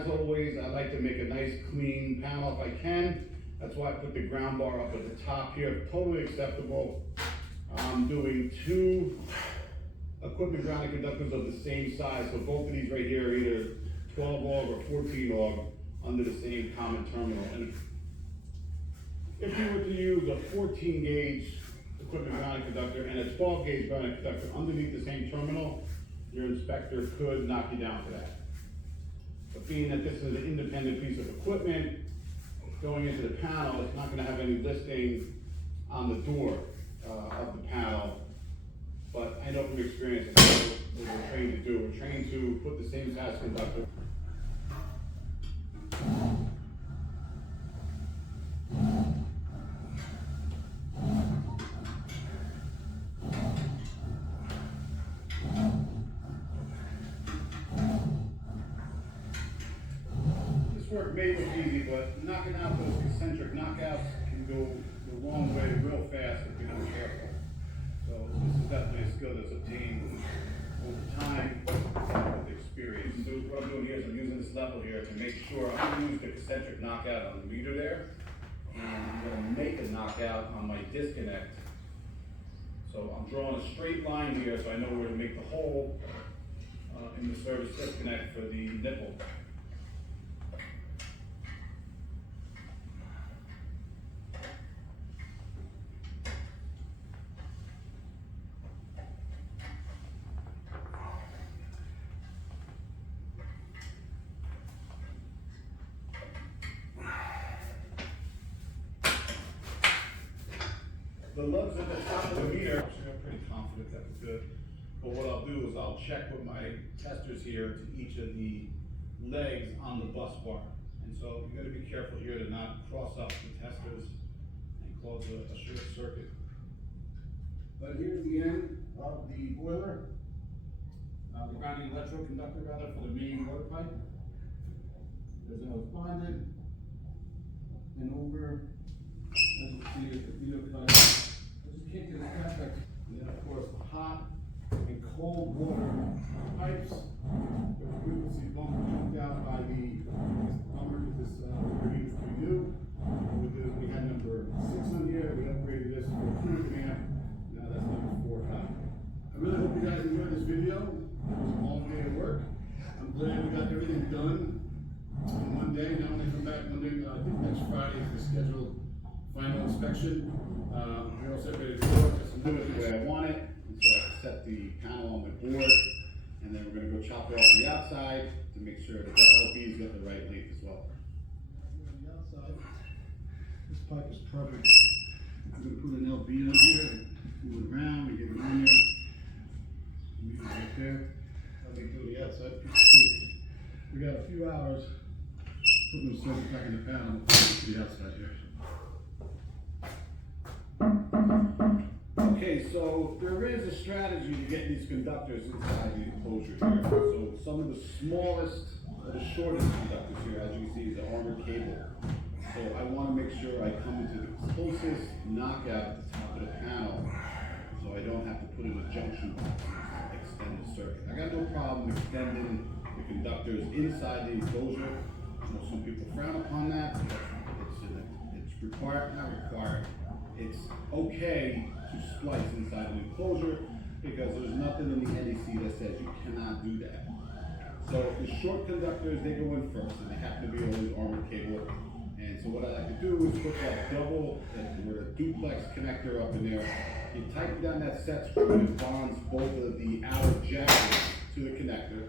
as always, I like to make a nice clean panel if I can. That's why I put the ground bar up at the top here, totally acceptable. I'm doing 2 equipment grounded conductors of the same size, so both of these right here are either 12 og or 14 og under the same common terminal. And if you were to use a 14 gauge equipment grounded conductor and a 12 gauge grounded conductor underneath the same terminal, your inspector could knock you down for that. But being that this is an independent piece of equipment going into the panel, it's not going to have any listing on the door of the panel. But I know from experience, that's what we're trained to do. We're trained to put the same size conductor. This work may look easy, but knocking out those eccentric knockouts can go the wrong way real fast if you're not careful. So this is definitely a skill that's obtained over time with experience. So what I'm doing here is I'm using this level here to make sure I'm going to use the eccentric knockout on the meter there. And I'm going to make a knockout on my disconnect. So I'm drawing a straight line here so I know where to make the hole in the service disconnect for the nipple. The lugs at the top of the meter, I'm pretty confident that was good. But what I'll do is I'll check with my testers here to each of the legs on the bus bar. And so you gotta be careful here to not cross up the testers and cause a short circuit. But here's the end of the boiler, the grounding electroconductor rather for the main water pipe. There's a bonded and over, as you see, is the video cut. I just can't get it perfect. And then of course the hot and cold water pipes. They're frequency bumped out by the plumber because this reading is pretty new. We had number 6 on here. We upgraded this to a 200 amp. Now that's number 4 hot. I really hope you guys enjoyed this video. It was a long day of work. I'm glad we got everything done in one day. Now when I come back Monday, I think next Friday is the scheduled final inspection. We're all set ready to go. Just do it the way I want it. And so I can set the panel on my board, and then we're going to go chop it off the outside to make sure that the LB's got the right length as well. On the outside, this pipe is perfect. I'm going to put an LB on here, move it around, we get it on there. Leave it right there. Let me do the outside. We got a few hours putting the circuit back in the panel to the outside here. Okay, so there is a strategy to get these conductors inside the enclosure here. So some of the smallest or the shortest conductors here, as you can see, is the armored cable. So I want to make sure I come into the closest knockout at the top of the panel, so I don't have to put in a junction box and extend the circuit. I got no problem extending the conductors inside the enclosure. I know some people frown upon that. It's required, not required. It's okay to splice inside an enclosure because there's nothing in the NEC that says you cannot do that. So the short conductors, they go in first, and they happen to be always armored cable. And so what I like to do is put that double, or a duplex connector up in there. You tighten down that set screw and it bonds both of the outer jackets to the connector.